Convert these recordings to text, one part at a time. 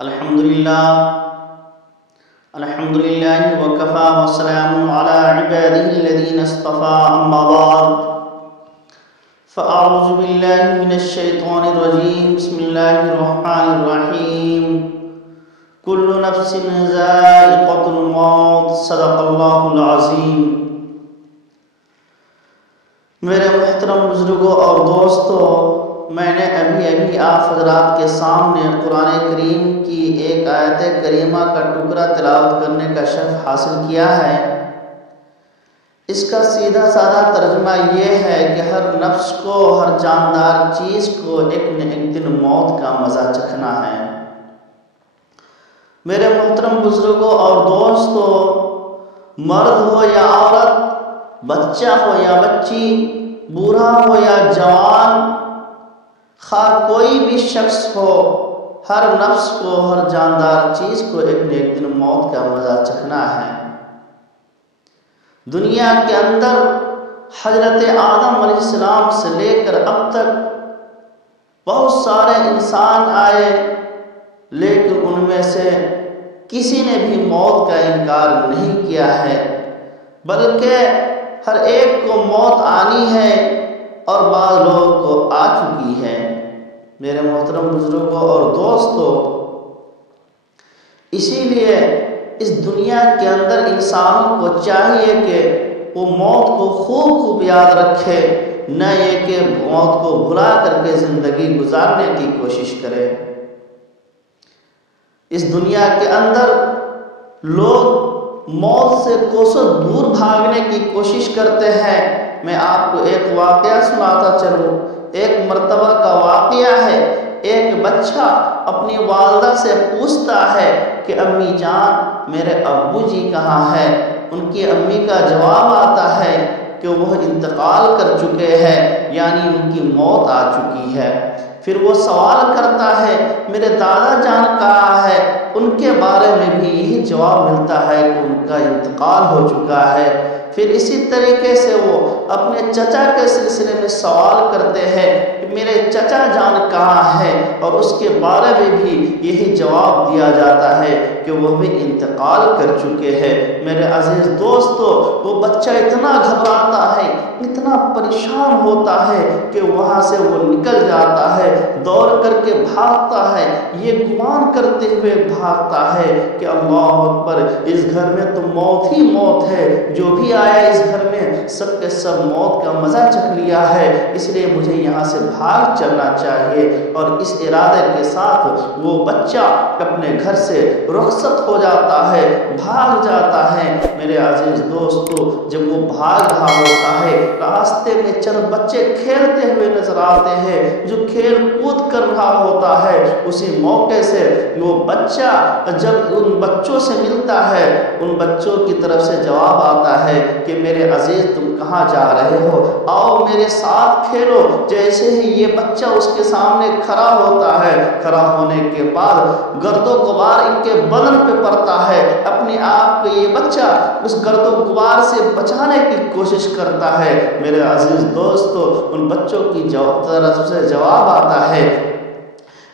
الحمد لله وكفى والسلام على عباده الذين اصطفى أما بعد فأعوذ بالله من الشيطان الرجيم بسم الله الرحمن الرحيم كل نفس ذائقة الموت صدق الله العظيم۔ میرے محترم بزرگوں اور دوستوں، میں نے ابھی آپ حضرات کے سامنے قرآن کریم کی ایک آیت کریمہ کا ٹکڑا تلاوت کرنے کا شرف حاصل کیا ہے۔ اس کا سیدھا سادہ ترجمہ یہ ہے کہ ہر نفس کو، ہر جاندار چیز کو ایک نہ ایک دن موت کا مزہ چکھنا ہے۔ میرے محترم بزرگوں اور دوستوں، مرد ہو یا عورت، بچہ ہو یا بچی، بوڑھا ہو یا جوان، خواہ کوئی بھی شخص ہو، ہر نفس کو، ہر جاندار چیز کو ایک نہ ایک دن موت کا مزہ چکھنا ہے۔ دنیا کے اندر حضرت آدم علیہ السلام سے لے کر اب تک بہت سارے انسان آئے، لیکن ان میں سے کسی نے بھی موت کا انکار نہیں کیا ہے، بلکہ ہر ایک کو موت آنی ہے اور بعض لوگوں کو آ چکی ہے۔ میرے محترم بزرگوں اور دوستوں، اسی لیے اس دنیا کے اندر انسانوں کو چاہیے کہ وہ موت کو خوب یاد رکھے، نہ یہ کہ موت کو بھلا کر کے زندگی گزارنے کی کوشش کرے۔ اس دنیا کے اندر لوگ موت سے کوسوں دور بھاگنے کی کوشش کرتے ہیں۔ میں آپ کو ایک واقعہ سناتا چلوں۔ ایک مرتبہ کا واقعہ ہے، ایک بچہ اپنی والدہ سے پوچھتا ہے کہ امی جان، میرے ابو جی کہاں ہیں؟ ان کی امی کا جواب آتا ہے کہ وہ انتقال کر چکے ہیں، یعنی ان کی موت آ چکی ہے۔ پھر وہ سوال کرتا ہے میرے دادا جان کہاں ہے؟ ان کے بارے میں بھی یہی جواب ملتا ہے کہ ان کا انتقال ہو چکا ہے۔ پھر اسی طریقے سے وہ اپنے چچا کے سلسلے میں سوال کرتے ہیں کہ میرے چچا جان کہاں ہے، اور اس کے بارے میں بھی یہی جواب دیا جاتا ہے کہ وہ بھی انتقال کر چکے ہیں۔ میرے عزیز دوستو، وہ بچہ اتنا گھبراتا ہے، اتنا پریشان ہوتا ہے کہ وہاں سے وہ نکل جاتا ہے، دوڑ کر کے بھاگتا ہے، یہ گمان کرتے ہوئے بھاگتا ہے کہ اللہ اکبر، اس گھر میں تو موت ہی موت ہے، جو بھی آیا اس گھر میں سب کے سب موت کا مزہ چکھ لیا ہے، اس لیے مجھے یہاں سے بھاگ چلنا چاہیے۔ اور اس ارادے کے ساتھ وہ بچہ اپنے گھر سے رخصت ہو جاتا ہے، بھاگ جاتا ہے۔ میرے عزیز دوستو، جب وہ بھاگ رہا ہوتا ہے، راستے میں چند بچے کھیلتے ہوئے نظر آتے ہیں، جو کھیل کود کر رہا ہوتا ہے۔ اسی موقع سے وہ بچہ جب ان بچوں سے ملتا ہے، ان بچوں کی طرف سے جواب آتا ہے کہ میرے عزیز تم کہاں جا رہے ہو؟ آؤ میرے ساتھ کھیلو۔ جیسے ہی یہ بچہ اس کے سامنے کھڑا ہوتا ہے، کھڑا ہونے کے بعد گرد و غبار ان کے بدن پہ پڑتا ہے، اپنے آپ کو یہ بچہ اس گرد و غبار سے بچانے کی کوشش کرتا ہے۔ میرے عزیز دوستو، ان بچوں کی طرف سے جواب آتا ہے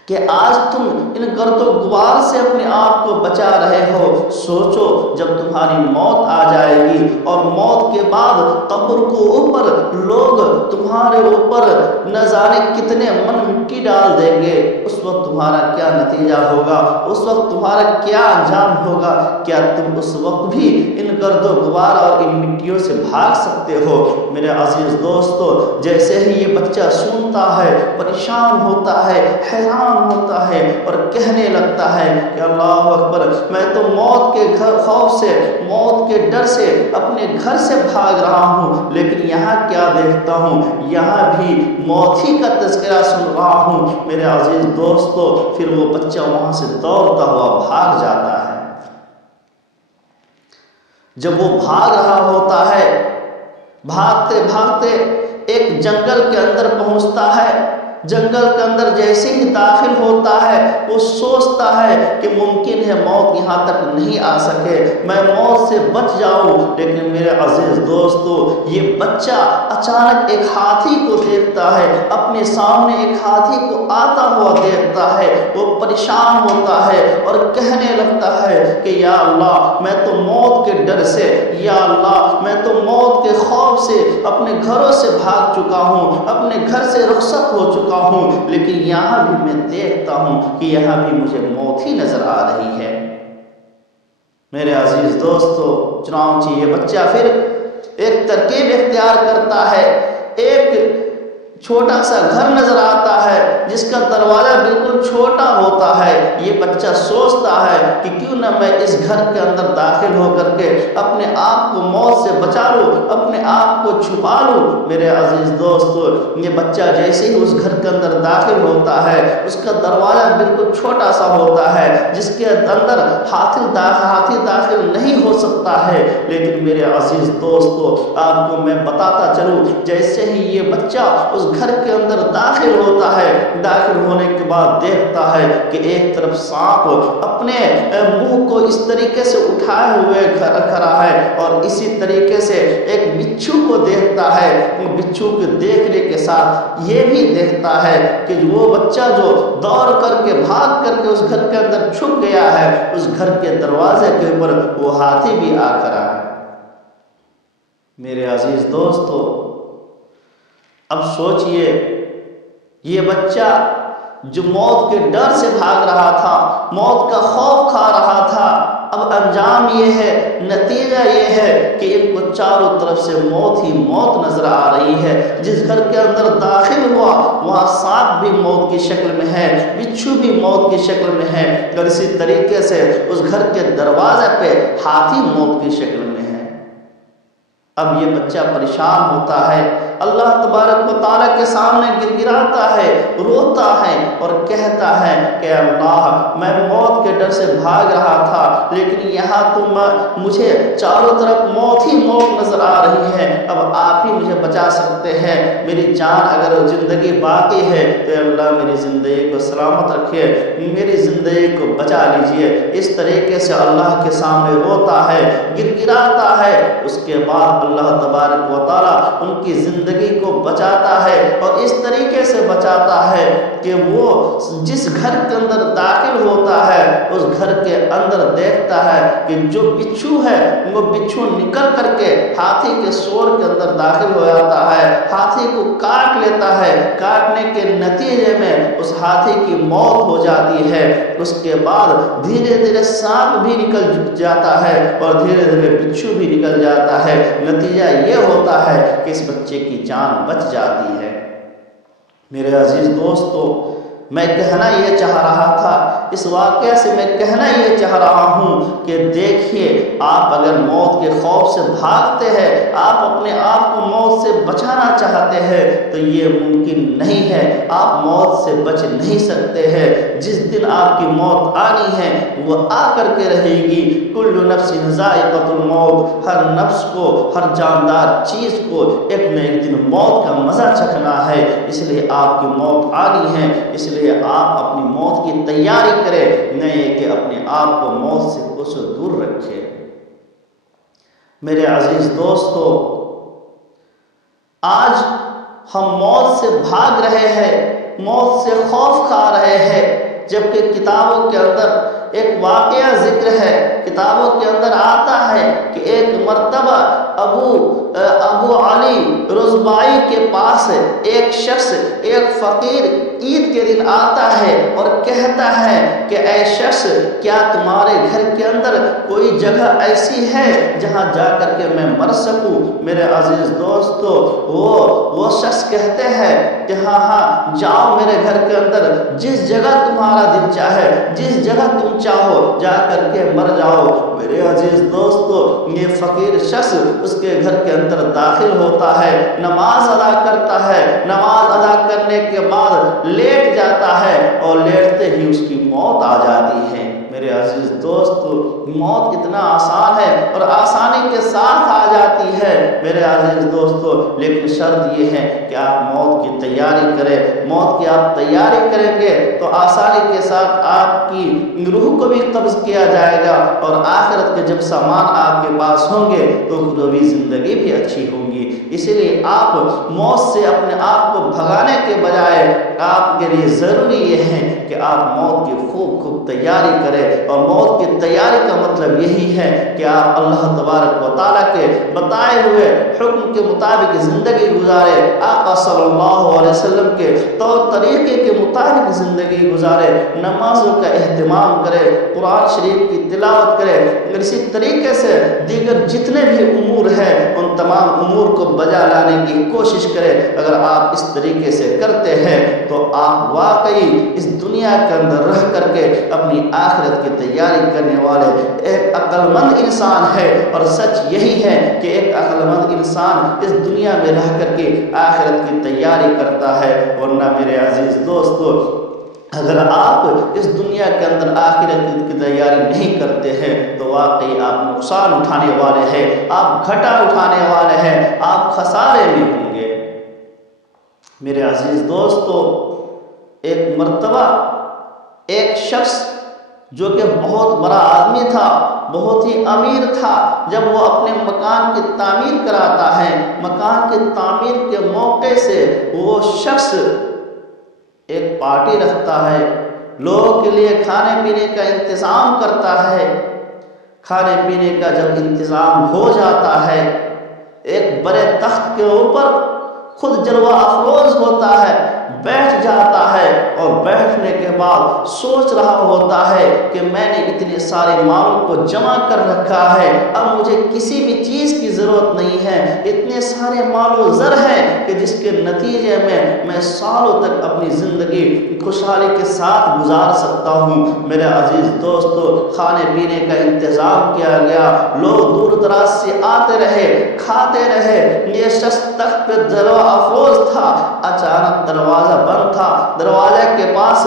کہ آج تم ان گرد و غبار سے اپنے آپ کو بچا رہے ہو، سوچو جب تمہاری موت آ جائے گی اور موت کے بعد قبر کو اوپر لوگ تمہارے اوپر نہ جانے کتنے من مٹی ڈال دیں گے، اس وقت تمہارا کیا نتیجہ ہوگا، اس وقت تمہارا کیا انجام ہوگا؟ کیا تم اس وقت بھی ان گرد و غبار اور ان مٹیوں سے بھاگ سکتے ہو؟ میرے عزیز دوستو، جیسے ہی یہ بچہ سنتا ہے، پریشان ہوتا ہے، حیران ہوتا ہے اور کہنے لگتا ہے کہ اللہ اکبر، میں تو موت کے خوف سے، موت کے ڈر سے اپنے گھر سے بھاگ رہا ہوں، لیکن یہاں کیا دیکھتا ہوں؟ یہاں بھی موت ہی کا تذکرہ سن رہا ہوں۔ میرے عزیز دوستو، پھر وہ بچہ وہاں سے دوڑتا ہوا بھاگ جاتا ہے۔ جب وہ بھاگ رہا ہوتا ہے، بھاگتے بھاگتے ایک جنگل کے اندر پہنچتا ہے۔ جنگل کے اندر جیسے ہی داخل ہوتا ہے، وہ سوچتا ہے کہ ممکن ہے موت یہاں تک نہیں آ سکے، میں موت سے بچ جاؤں۔ لیکن میرے عزیز دوستو، یہ بچہ اچانک ایک ہاتھی کو دیکھتا ہے، اپنے سامنے ایک ہاتھی کو آتا ہوا دیکھتا ہے، وہ پریشان ہوتا ہے کہنے لگتا ہے کہ یا اللہ میں تو موت کے ڈر سے، یا اللہ میں تو موت کے خوف سے اپنے گھروں سے بھاگ چکا ہوں، اپنے گھر سے رخصت ہو چکا ہوں، لیکن یہاں بھی میں دیکھتا ہوں کہ یہاں بھی مجھے موت ہی نظر آ رہی ہے۔ میرے عزیز دوستو، چنانچہ یہ بچہ پھر ایک ترکیب اختیار کرتا ہے۔ ایک چھوٹا سا گھر نظر آتا ہے جس کا دروازہ بالکل چھوٹا ہوتا ہے۔ یہ بچہ سوچتا ہے کہ کیوں نہ میں اس گھر کے اندر داخل ہو کر کے اپنے آپ کو موت سے بچا لوں، اپنے آپ کو چھپا لوں۔ میرے عزیز دوستو، یہ بچہ جیسے ہی اس گھر کے اندر داخل ہوتا ہے، اس کا دروازہ بالکل چھوٹا سا ہوتا ہے جس کے اندر ہاتھی داخل نہیں ہو سکتا ہے۔ لیکن میرے عزیز دوستو، آپ کو میں بتاتا چلوں، جیسے ہی یہ بچہ اس گھر کے اندر داخل ہوتا ہے، داخل ہونے کے بعد دیکھتا ہے کہ ایک طرف سانپ اپنے منہ کو اس طریقے سے اٹھائے ہوئے کھڑا ہے، اور اسی طریقے سے ایک بچھو کو دیکھتا ہے۔ بچھو کے دیکھنے کے ساتھ یہ بھی دیکھتا ہے کہ وہ بچہ جو دوڑ کر کے بھاگ کر کے اس گھر کے اندر چھپ گیا ہے، اس گھر کے دروازے کے اوپر وہ ہاتھی بھی آ کھڑا ہے۔ میرے عزیز دوستو، اب سوچئے، یہ بچہ جو موت کے ڈر سے بھاگ رہا تھا، موت کا خوف کھا رہا تھا، اب انجام یہ ہے، نتیجہ یہ ہے کہ ان کو چاروں طرف سے موت ہی موت نظر آ رہی ہے۔ جس گھر کے اندر داخل ہوا وہاں سانپ بھی موت کی شکل میں ہے، بچھو بھی موت کی شکل میں ہے، اور اسی طریقے سے اس گھر کے دروازے پہ ہاتھی موت کی شکل میں ہے۔ اب یہ بچہ پریشان ہوتا ہے، اللہ تبارک و تعالیٰ کے سامنے گڑگڑاتا ہے، روتا ہے اور کہتا ہے کہ اللہ میں موت کے ڈر سے بھاگ رہا تھا، لیکن یہاں تم مجھے چاروں طرف موت ہی موت نظر آ رہی ہے، اب آپ ہی مجھے بچا سکتے ہیں۔ میری جان اگر زندگی باقی ہے تو اللہ میری زندگی کو سلامت رکھے، میری زندگی کو بچا لیجئے۔ اس طریقے سے اللہ کے سامنے روتا ہے، گڑگڑاتا ہے۔ اس کے بعد اللہ تبارک و تعالیٰ ان کی زندگی کو بچاتا ہے، اور اس طریقے سے بچاتا ہے کہ وہ جس گھر کے اندر داخل ہوتا ہے اس گھر کے اندر دیکھتا ہے کہ جو بچھو ہے وہ بچھو نکل کر کے ہاتھی کے سور کے اندر داخل ہو جاتا ہے، ہاتھی کو کاٹ لیتا ہے۔ کاٹنے کے نتیجے میں اس ہاتھی کی موت ہو جاتی ہے۔ اس کے بعد دھیرے دھیرے سانپ بھی نکل جاتا ہے اور دھیرے دھیرے بچھو بھی نکل جاتا ہے۔ نتیجہ یہ ہوتا ہے کہ اس بچے کی جان بچ جاتی ہے۔ میرے عزیز دوستو، میں کہنا یہ چاہ رہا تھا، اس واقعہ سے میں کہنا یہ چاہ رہا ہوں کہ دیکھیے، آپ اگر موت کے خوف سے بھاگتے ہیں، آپ اپنے آپ کو موت سے بچانا چاہتے ہیں تو یہ ممکن نہیں ہے، آپ موت سے بچ نہیں سکتے ہیں۔ جس دن آپ کی موت آنی ہے وہ آ کر کے رہے گی۔ کل نفس ذائقۃ الموت، ہر نفس کو، ہر جاندار چیز کو ایک نہ ایک دن موت کا مزہ چکھنا ہے، اس لیے آپ کی موت آنی ہے، اس لیے آپ اپنی موت کی تیاری کریں، نہیں کہ اپنے آپ کو موت سے کوسوں دور رکھیں۔ میرے عزیز دوستو، آج ہم موت سے بھاگ رہے ہیں، موت سے خوف کھا رہے ہیں، جبکہ کتابوں کے اندر ایک واقعہ ذکر ہے، کتابوں کے اندر آتا ہے کہ ایک مرتبہ ابو علی رضبائی کے پاس ایک شخص، ایک فقیر عید کے دن آتا ہے اور کہتا ہے کہ اے شخص، کیا تمہارے گھر کے اندر کوئی جگہ ایسی ہے جہاں جا کر کے میں مر سکوں؟ میرے عزیز دوستو، وہ شخص کہتے ہیں کہ ہاں جاؤ میرے گھر کے اندر، جس جگہ تمہارا دل چاہے، جس جگہ تم چاہو جا کر کے مر جاؤ۔ میرے عزیز دوستو، یہ فقیر شخص اس کے گھر کے اندر داخل ہوتا ہے، نماز ادا کرتا ہے، نماز ادا کرنے کے بعد لیٹ جاتا ہے اور لیٹتے ہی اس کی موت آ جاتی ہے۔ میرے عزیز دوستو، موت اتنا آسان ہے اور آسانی کے ساتھ آ جاتی ہے میرے عزیز دوستو، لیکن شرط یہ ہے کہ آپ موت کی تیاری کریں۔ موت کی آپ تیاری کریں گے تو آسانی کے ساتھ آپ کی روح کو بھی قبض کیا جائے گا، اور آخرت کے جب سامان آپ کے پاس ہوں گے تو اخروی زندگی بھی اچھی ہوگی۔ اسی لیے آپ موت سے اپنے آپ کو بھگانے کے بجائے آپ کے لیے ضروری یہ ہے کہ آپ موت کی خوب تیاری کریں، اور موت کی تیاری کا مطلب یہی ہے کہ آپ اللہ تبارک و تعالیٰ کے بتائے ہوئے حکم کے مطابق زندگی گزارے، آقا صلی اللہ علیہ وسلم کے طور طریقے کے مطابق زندگی گزارے، نمازوں کا اہتمام کرے، قرآن شریف کی تلاوت کرے، اسی طریقے سے دیگر جتنے بھی امور ہیں ان تمام امور کو بجا لانے کی کوشش کرے۔ اگر آپ اس طریقے سے کرتے ہیں تو آپ واقعی اس دنیا کے اندر رہ کر کے اپنی آخرت کی تیاری کرنے والے ایک عقل مند انسان ہے، اور سچ یہی ہے کہ ایک عقل مند انسان اس دنیا میں رہ کر کے آخرت کی تیاری کرتا ہے۔ ورنہ میرے عزیز دوستو، اگر آپ اس دنیا کے اندر آخرت کی تیاری نہیں کرتے ہیں تو واقعی آپ نقصان اٹھانے والے ہیں، آپ گھاٹا اٹھانے والے ہیں، آپ خسارے میں ہوں گے۔ میرے عزیز دوستو، ایک مرتبہ ایک شخص جو کہ بہت بڑا آدمی تھا، بہت ہی امیر تھا، جب وہ اپنے مکان کی تعمیر کراتا ہے، مکان کی تعمیر کے موقع سے وہ شخص ایک پارٹی رکھتا ہے، لوگوں کے لیے کھانے پینے کا انتظام کرتا ہے۔ کھانے پینے کا جب انتظام ہو جاتا ہے، ایک بڑے تخت کے اوپر خود جلوہ افروز ہوتا ہے، بیٹھ جاتا ہے، اور بیٹھنے کے بعد سوچ رہا ہوتا ہے کہ میں نے اتنے سارے مالوں کو جمع کر رکھا ہے، اب مجھے کسی بھی چیز کی ضرورت نہیں ہے، اتنے سارے مال و زر ہیں کہ جس کے نتیجے میں سالوں تک اپنی زندگی خوشحالی کے ساتھ گزار سکتا ہوں۔ میرے عزیز دوستو، کھانے پینے کا انتظام کیا گیا، لوگ دور دراز سے آتے رہے، کھاتے رہے، یہ شخص تخت پہ جلوہ افروز تھا۔ اچانک دروازہ بند تھا، دروازے کے پاس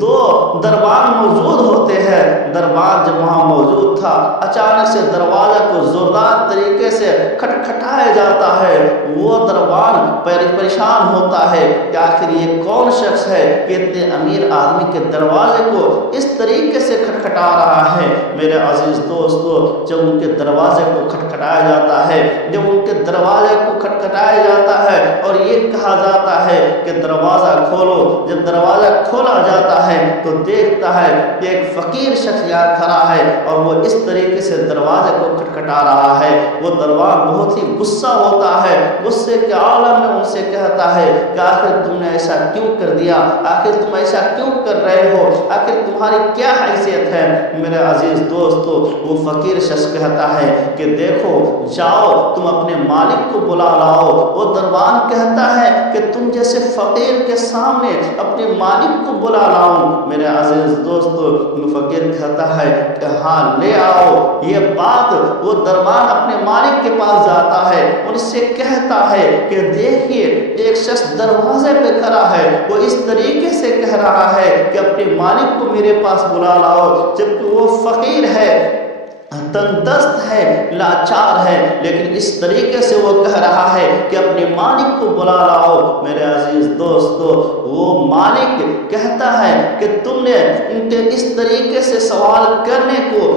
دو دربان موجود ہوتے ہیں، دربان جب وہاں موجود تھا، اچانک سے دروازہ کو زوردار طریقے سے کھٹکھٹایا جاتا ہے۔ وہ دربان پریشان ہوتا ہے کہ آخر یہ کون شخص ہے کہ اتنے امیر آدمی کے دروازے کو اس طریقے سے کھٹکھٹا رہا ہے۔ میرے عزیز دوستو، جب ان کے دروازے کو کھٹکھٹایا جاتا ہے، جب ان کے دروازے کو کھٹکھٹایا جاتا ہے اور یہ کہا جاتا ہے کہ دروازہ کھولو، جب دروازہ کھولا جاتا ہے تو دیکھتا ہے کہ ایک فقیر شخص یہاں کھڑا ہے اور وہ اس طریقے سے دروازے کو کھٹکھٹا رہا ہے۔ وہ دربان بہت ہی غصہ ہوتا ہے، غصے کے عالم میں ان سے کہتا ہے کہ آخر تم نے ایسا کیوں کر دیا، آخر تم ایسا کیوں کر رہے ہو، آخر تمہاری کیا حیثیت ہے۔ میرے عزیز دوستو، وہ فقیر شخص کہتا ہے کہ دیکھو، جاؤ تم اپنے مالک کو بلا لاؤ۔ وہ دربان کہتا ہے کہ تم جیسے فقیر کے سامنے اپنے مالک کو بلا لاؤں۔ میرے عزیز دوستو، فقیر کہتا ہے کہ ہاں لے آؤ۔ یہ بات وہ دربان اپنے مالک کے پاس جاتا ہے، ان سے کہتا ہے کہ دیکھیے ایک شخص دروازے پہ کھڑا ہے، وہ اس طریقے سے کہہ رہا ہے کہ اپنے مالک کو میرے پاس بلا لاؤ، جبکہ وہ فقیر ہے، تندرست ہے، لاچار ہے، لیکن اس طریقے سے وہ کہہ رہا ہے کہ اپنے مالک کو بلا لاؤ۔ میرے عزیز دوستو، وہ مالک کہتا ہے کہ تم نے ان کے اس طریقے سے سوال کرنے کو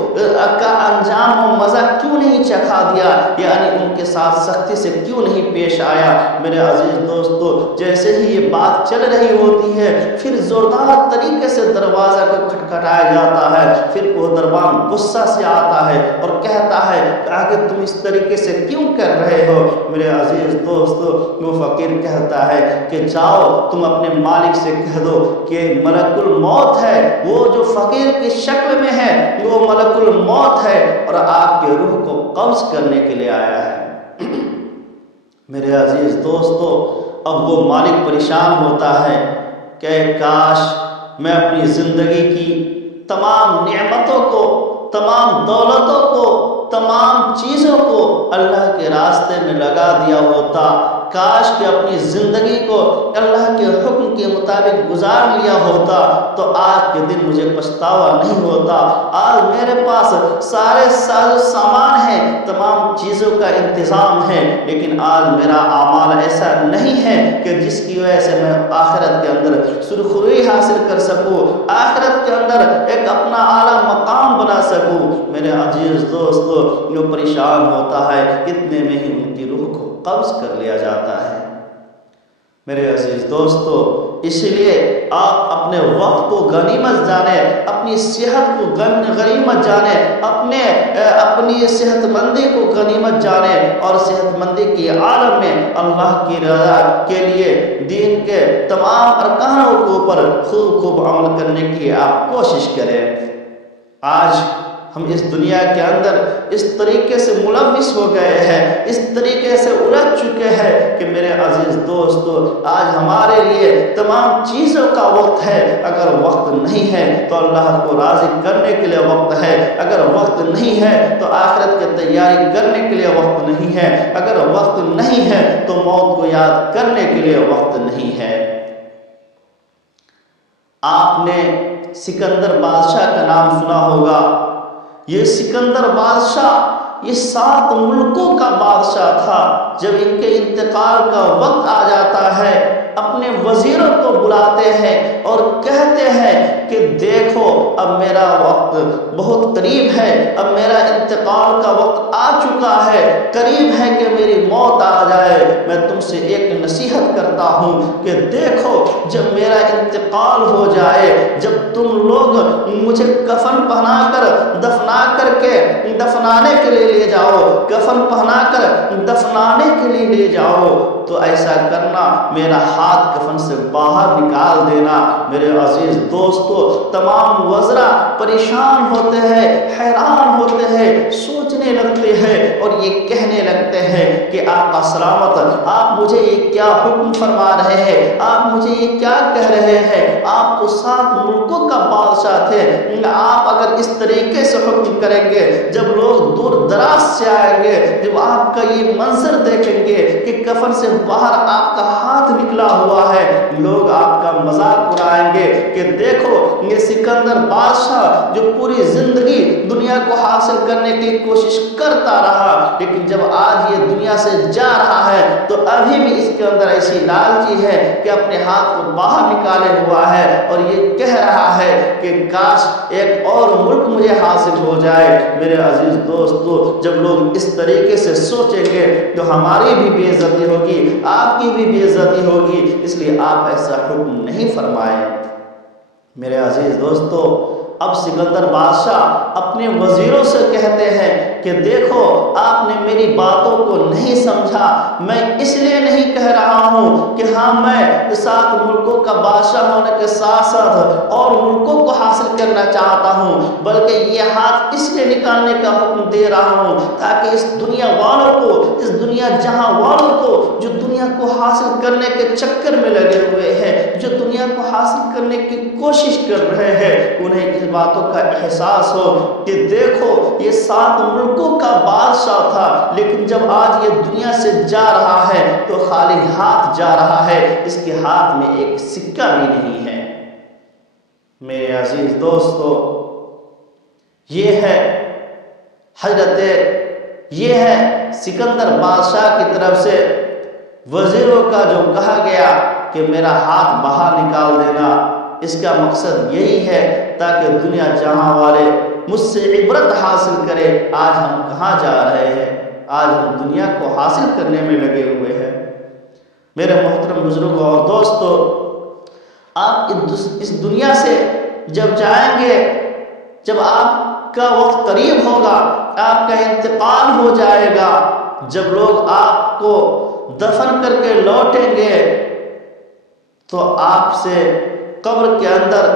کا انجام و مزہ کیوں نہیں چکھا دیا، یعنی ان کے ساتھ سختی سے کیوں نہیں پیش آیا۔ میرے عزیز دوستو، جیسے ہی یہ بات چل رہی ہوتی ہے، پھر زوردار طریقے سے دروازہ کو کھٹکھٹایا جاتا ہے، پھر وہ دربان غصہ سے آتا ہے اور کہتا ہے کہ آخر تم اس طریقے سے کیوں کر رہے ہو۔ میرے عزیز دوستو، وہ فقیر کہتا ہے کہ جاؤ تم اپنے مالک سے کہہ دو کہ ملک الموت ہے، وہ جو فقیر کی شکل میں ہے وہ ملک الموت ہے اور آپ کے روح کو قبض کرنے کے لیے آیا ہے۔ میرے عزیز دوستو، اب وہ مالک پریشان ہوتا ہے کہ کاش میں اپنی زندگی کی تمام نعمتوں کو، تمام دولتوں کو، تمام چیزوں کو اللہ کے راستے میں لگا دیا ہوتا، کاش کہ اپنی زندگی کو اللہ کے حکم کے مطابق گزار لیا ہوتا تو آج کے دن مجھے پچھتاوا نہیں ہوتا۔ آج میرے پاس سارے ساز و سامان ہیں، تمام چیزوں کا انتظام ہے، لیکن آج میرا اعمال ایسا نہیں ہے کہ جس کی وجہ سے میں آخرت کے اندر سرخروئی حاصل کر سکوں، آخرت کے اندر ایک اپنا اعلیٰ مقام بنا سکوں۔ میرے عزیز دوستو، جو پریشان ہوتا ہے اتنے میں ہی ان کی روح کو قبض کر لیا جاتا ہے۔ میرے عزیز دوستو، اس لیے آپ اپنے وقت کو غنیمت جانیں، اپنی صحت کو غنیمت جانیں، اپنی صحت مندی کو غنیمت جانیں، اور صحت مندی کی عالم میں اللہ کی رضا کے لیے دین کے تمام ارکانوں کے اوپر خوب عمل کرنے کی آپ کوشش کریں۔ آج ہم اس دنیا کے اندر اس طریقے سے ملوث ہو گئے ہیں، اس طریقے سے الجھ چکے ہیں کہ میرے عزیز دوستو، آج ہمارے لیے تمام چیزوں کا وقت ہے۔ اگر وقت نہیں ہے تو اللہ کو راضی کرنے کے لیے وقت ہے، اگر وقت نہیں ہے تو آخرت کی تیاری کرنے کے لیے وقت نہیں ہے، اگر وقت نہیں ہے تو موت کو یاد کرنے کے لیے وقت نہیں ہے۔ آپ نے سکندر بادشاہ کا نام سنا ہوگا۔ یہ سکندر بادشاہ یہ 7 ملکوں کا بادشاہ تھا۔ جب ان کے انتقال کا وقت آ جاتا ہے، اپنے وزیروں کو بلاتے ہیں اور کہتے ہیں کہ دیکھو اب میرا وقت بہت قریب ہے، اب میرا انتقال کا وقت آ چکا ہے، قریب ہے کہ میری موت آ جائے۔ میں تم سے ایک نصیحت کرتا ہوں کہ دیکھو جب میرا انتقال ہو جائے، جب تم لوگ مجھے کفن پہنا کر دفنانے کے لیے لے جاؤ، کفن پہنا کر دفنانے کے لیے لے جاؤ، تو ایسا کرنا، میرا ہاتھ کفن سے باہر نکال دینا۔ میرے عزیز دوستو، تمام وزراء پریشان ہوتے ہیں، حیران ہوتے ہیں، سوچنے لگتے ہیں اور یہ کہنے لگتے ہیں کہ آقا سلامت، آپ مجھے یہ کیا حکم فرما رہے ہیں، آپ مجھے یہ کیا کہہ رہے ہیں؟ آپ تو 7 ملکوں کا بادشاہ تھے، آپ اگر اس طریقے سے حکم کریں گے، جب لوگ دور دراز سے آئیں گے، جب آپ کا یہ منظر دیکھیں گے کہ کفن سے باہر آپ کا ہاتھ نکلا ہوا ہے، لوگ آپ کا مذاق اڑائیں گے کہ دیکھو یہ سکندر بادشاہ جو پوری زندگی دنیا کو حاصل کرنے کی کوشش کرتا رہا، لیکن جب آج یہ دنیا سے جا رہا ہے تو ابھی بھی اس کے اندر ایسی لالچی ہے کہ اپنے ہاتھ کو باہر نکالے ہوا ہے اور یہ کہہ رہا ہے کہ کاش ایک اور ملک مجھے حاصل ہو جائے۔ میرے عزیز دوستو، جب لوگ اس طریقے سے سوچیں گے تو ہماری بھی بے عزتی ہوگی، آپ کی بھی بے عزتی ہوگی، اس لیے آپ ایسا حکم نہیں فرمائیں۔ میرے عزیز دوستو، اب سکندر بادشاہ اپنے وزیروں سے کہتے ہیں کہ دیکھو آپ نے میری باتوں کو نہیں سمجھا، میں اس لیے نہیں کہہ رہا ہوں کہ ہاں میں 7 ملکوں کا بادشاہ ہونے کے ساتھ ساتھ اور ملکوں کو حاصل کرنا چاہتا ہوں، بلکہ یہ ہاتھ اس لیے نکالنے کا حکم دے رہا ہوں تاکہ اس دنیا والوں کو، اس دنیا جہاں والوں کو جو دنیا کو حاصل کرنے کے چکر میں لگے ہوئے ہیں، جو دنیا کو حاصل کرنے کی کوشش کر رہے ہیں، انہیں اس باتوں کا احساس ہو کہ دیکھو یہ 7 ملکوں کا بادشاہ تھا، لیکن جب آج یہ دنیا سے جا رہا ہے تو خالی ہاتھ جا رہا ہے، اس کے ہاتھ میں ایک سکہ بھی نہیں ہے۔ میرے عزیز دوستو، یہ ہے سکندر بادشاہ کی طرف سے وزیروں کا جو کہا گیا کہ میرا ہاتھ باہر نکال دینا، اس کا مقصد یہی ہے تاکہ دنیا جہاں والے مجھ سے عبرت حاصل کرے، آج ہم کہاں جا رہے ہیں، آج ہم دنیا کو حاصل کرنے میں لگے ہوئے ہیں۔ میرے محترم بزرگوں اور دوستو، آپ اس دنیا سے جب جائیں گے، جب آپ کا وقت قریب ہوگا، آپ کا انتقال ہو جائے گا، جب لوگ آپ کو دفن کر کے لوٹیں گے تو آپ سے قبر کے اندر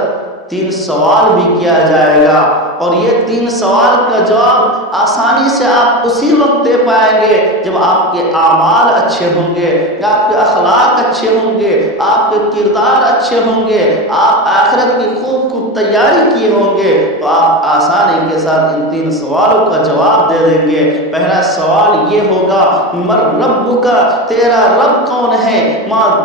3 سوال بھی کیا جائے گا۔ اور یہ 3 سوال کا جواب آسانی سے آپ اسی وقت دے پائیں گے جب آپ کے اعمال اچھے ہوں گے، آپ کے اخلاق اچھے ہوں گے، آپ کے کردار اچھے ہوں گے، آپ آخرت کی خوب تیاری کیے ہوں گے، تو آپ آسانی کے ساتھ ان 3 سوالوں کا جواب دے دیں گے۔ پہلا سوال یہ ہوگا مر رب کا، تیرا رب کون ہے؟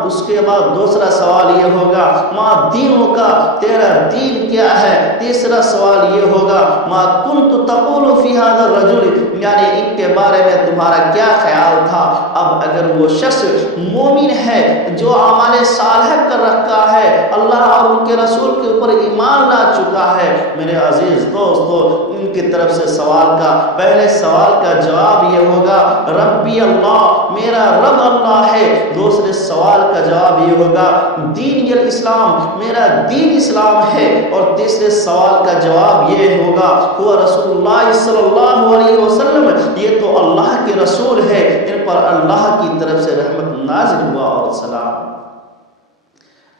اس کے بعد دوسرا سوال یہ ہوگا ما دینوں کا، تیرا دین کیا ہے؟ تیسرا سوال یہ ہوگا ما کنت تقول فی هذا الرجل، یعنی ان کے بارے میں تمہارا کیا خیال تھا۔ اب اگر وہ شخص مومن ہے جو اعمال صالح کر رکھا ہے، اللہ اور ان کے رسول کے اوپر ایمان لا چکا ہے، میرے عزیز دوستو، ان کی طرف سے سوال کا پہلے سوال کا جواب یہ ہوگا ربی اللہ، میرا رب اللہ ہے۔ دوسرے سوال کا جواب یہ ہوگا دین الاسلام، میرا دین اسلام ہے۔ اور تیسرے سوال کا جواب یہ ہوگا ہوا رسول اللہ صلی اللہ علیہ وسلم، یہ تو اللہ کے رسول ہے، ان پر اللہ کی طرف سے رحمت نازل ہوا اور سلام۔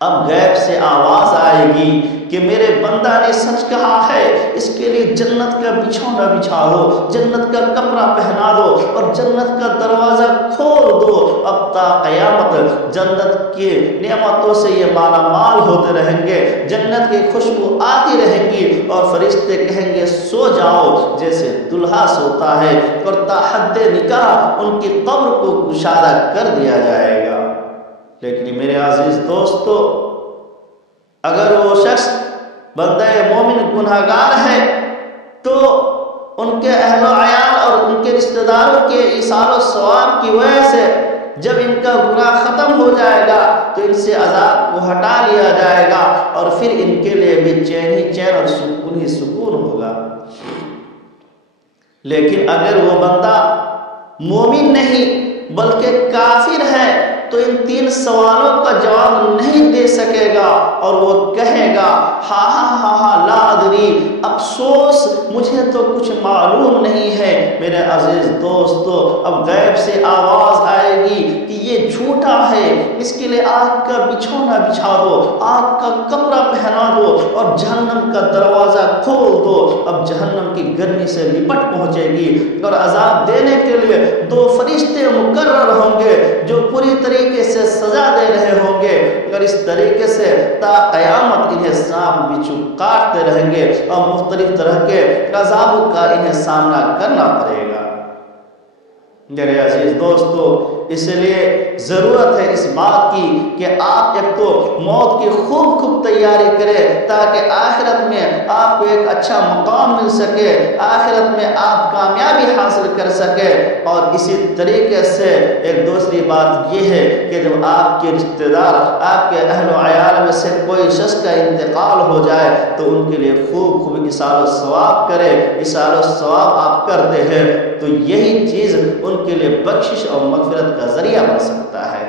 اب غیب سے آواز آئے گی کہ میرے بندہ نے سچ کہا ہے، اس کے لیے جنت کا بچھونا بچھا دو، جنت کا کپڑا پہنا دو اور جنت کا دروازہ کھول دو۔ اب تا قیامت جنت کی نعمتوں سے یہ مالا مال ہوتے رہیں گے، جنت کی خوشبو آتی رہیں گی اور فرشتے کہیں گے سو جاؤ، جیسے دلہا سوتا ہے، اور تا حد نکاح ان کی قبر کو کشادہ کر دیا جائے گا۔ لیکن میرے عزیز دوستو، اگر وہ شخص بندہ مومن گناہگار ہے تو ان کے اہل و عیال اور ان کے رشتہ داروں کے ایثار و ثواب کی وجہ سے جب ان کا گناہ ختم ہو جائے گا تو ان سے عذاب کو ہٹا لیا جائے گا، اور پھر ان کے لیے بھی چین ہی چین اور سکون ہی سکون ہوگا۔ لیکن اگر وہ بندہ مومن نہیں بلکہ کافر ہے تو ان 3 سوالوں کا جواب نہیں دے سکے گا، اور وہ کہے گا ہاں ہاں ہاں ہاں لا ادری، افسوس مجھے تو کچھ معلوم نہیں ہے۔ میرے عزیز دوستو، اب غیب سے آواز آئے گی کہ یہ جھوٹا ہے، اس کے لیے آگ کا بچھونا بچھا دو، آگ کا کپڑا پہنا دو اور جہنم کا دروازہ کھول دو۔ اب جہنم کی گرمی سے لپٹ پہنچے گی اور عذاب دینے کے لیے 2 فرشتے مقرر ہوں گے جو پوری طریقے سے سزا دے رہے ہوں گے، اور اس طریقے سے تا قیامت انہیں سانپ بچھو کاٹتے رہیں گے اور مختلف طرح کے عذابوں کا انہیں سامنا کرنا پڑے گا۔ میرے عزیز دوستو، اس لیے ضرورت ہے اس بات کی کہ آپ ایک تو موت کی خوب تیاری کریں تاکہ آخرت میں آپ کو ایک اچھا مقام مل سکے، آخرت میں آپ کامیابی حاصل کر سکے۔ اور اسی طریقے سے ایک دوسری بات یہ ہے کہ جب آپ کے رشتہ دار، آپ کے اہل و عیال میں سے کوئی شخص کا انتقال ہو جائے تو ان کے لیے خوب ایثار و ثواب کرے۔ ایثار و ثواب آپ کرتے ہیں تو یہی چیز ان کے لیے بخشش اور مغفرت کا ذریعہ بن سکتا ہے۔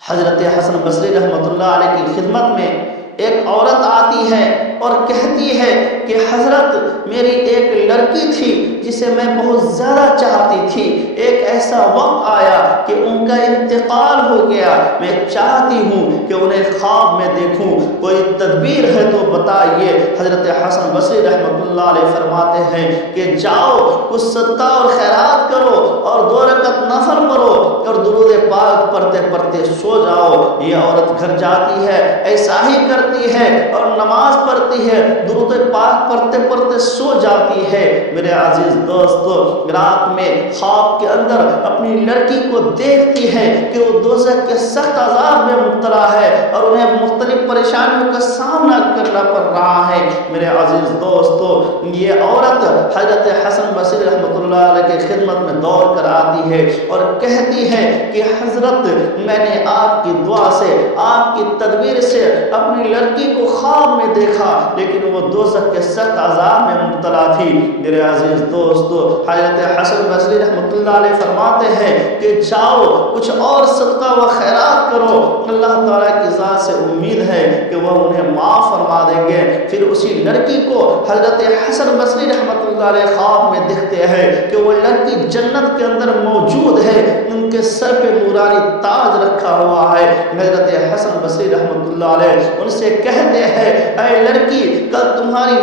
حضرت حسن بصری رحمۃ اللہ علیہ کی خدمت میں ایک عورت آتی ہے اور کہتی ہے کہ حضرت میری ایک لڑکی تھی جسے میں بہت زیادہ چاہتی تھی، ایک ایسا وقت آیا کہ ان کا انتقال ہو گیا، میں چاہتی ہوں کہ انہیں خواب میں دیکھوں، کوئی تدبیر ہے تو بتائیے۔ حضرت حسن بصری رحمۃ اللہ علیہ فرماتے ہیں کہ جاؤ کچھ صدقہ اور خیرات کرو اور 2 رکعت نفل پڑھو اور درود پاک پڑھتے پڑھتے سو جاؤ۔ یہ عورت گھر جاتی ہے، ایسا ہی کرتی ہے اور نماز پڑھتی ہے، درود پاک پڑھتے پڑھتے سو جاتی ہے۔ میرے عزیز دوستو، رات میں خواب کے اندر اپنی لڑکی کو دیکھتی ہے کہ وہ دوزخ کے سخت عذاب میں مبتلا ہے اور انہیں مختلف پریشانیوں کا سامنا کرنا پڑ رہا ہے۔ میرے عزیز دوستو، یہ عورت حضرت حسن بصری رحمۃ اللہ علیہ کی خدمت میں دوڑ کر آتی ہے اور کہتی ہے کہ حضرت میں نے آپ کی دعا سے، آپ کی تدبیر سے اپنی لڑکی کو خواب میں دیکھا لیکن وہ دوزخ کے سخت عذاب میں مبتلا تھی۔ میرے عزیز دوستو، حضرت حسن بصری رحمۃ اللہ علیہ فرماتے ہیں کہ جاؤ کچھ اور صدقہ و خیرات کرو، اللہ تعالیٰ کی ذات سے امید ہے کہ وہ انہیں معاف فرما دیں گے۔ پھر اسی لڑکی کو حضرت حسن بصری رحمۃ اللہ علیہ خواب میں دیکھتے ہیں کہ وہ لڑکی جنت کے اندر موجود ہے، ان کے سر پہ نورانی تاج رکھا ہوا ہے۔ حضرت حسن بصری رحمۃ اللہ علیہ ان سے کہتے ہیں اے لڑکی، کل تمہاری